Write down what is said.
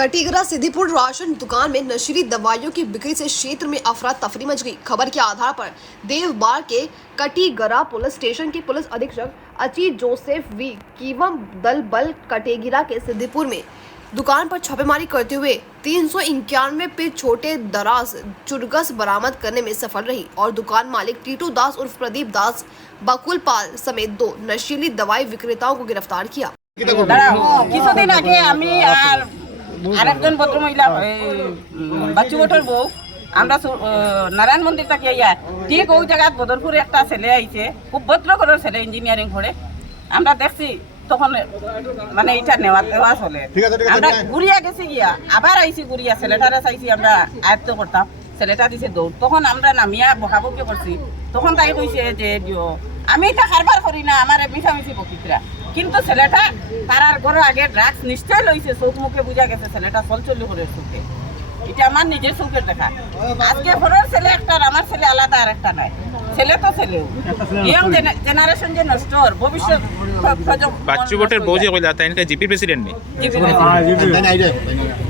कटीगरा सिद्दीपुर ration दुकान में नशीली दवाइयों की बिक्री से क्षेत्र में अफरा तफरी मच गई। खबर के आधार पर देवबार के कटीगरा पुलिस स्टेशन के पुलिस अधीक्षक अजीत जोसेफ वी कीवम दल बल कटेगिरा के सिद्दीपुर में दुकान पर छापेमारी करते हुए 391 पे छोटे दराज चुरगस बरामद करने में सफल रही और दुकान मालिक टीटू दास उर्फ प्रदीप दास बकुल पाल समेत 2 नशीली दवाई विक्रेताओं को गिरफ्तार किया। কিছুদিন আগে আমি আর আরেকজন ভদ্রমহিলা বাচ্চু বটর বউ আমরা নারায়ণ মন্দির থেকে ইয়া ঠিক ওই জায়গায় বদরপুরে একটা ছেলে আইছে, খুব ভদ্র ঘরের ছেলে, ইঞ্জিনিয়ারিং করে। আমরা দেখছি তখন মানে এটা নেওয়া চলে। আমরা ঘুরিয়া গেছি গিয়া আবার আইছি ঘুরিয়া ছেলেটারে চাইছি আমরা আয়ত্ত করতাম, ছেলেটা দিছে দৌড়। তখন আমরা নামিয়া বকাবকি করছি, তখন তাই কইছে যে আমি এটা কারবার করি না, আমার মিশামিশি বকিতরা। কিন্তু ছেলেটা তার ঘরে আগে ড্রাগস নিশ্চয় লইছে, চোখ মুখে বুঝা গেছে ছেলেটা চলচলি করে চোখে। এটা আমার নিজের চোখের দেখা। আজকে ঘরের ছেলে একটা আর আমার ছেলে আলাদা আর একটা নাই, ছেলে তো ছেলেও। ইয়ং জেনারেশন যে নষ্ট ভবিষ্যৎ বাচ্চু বটের বউ যে কইলা তাই জিপি প্রেসিডেন্ট নি।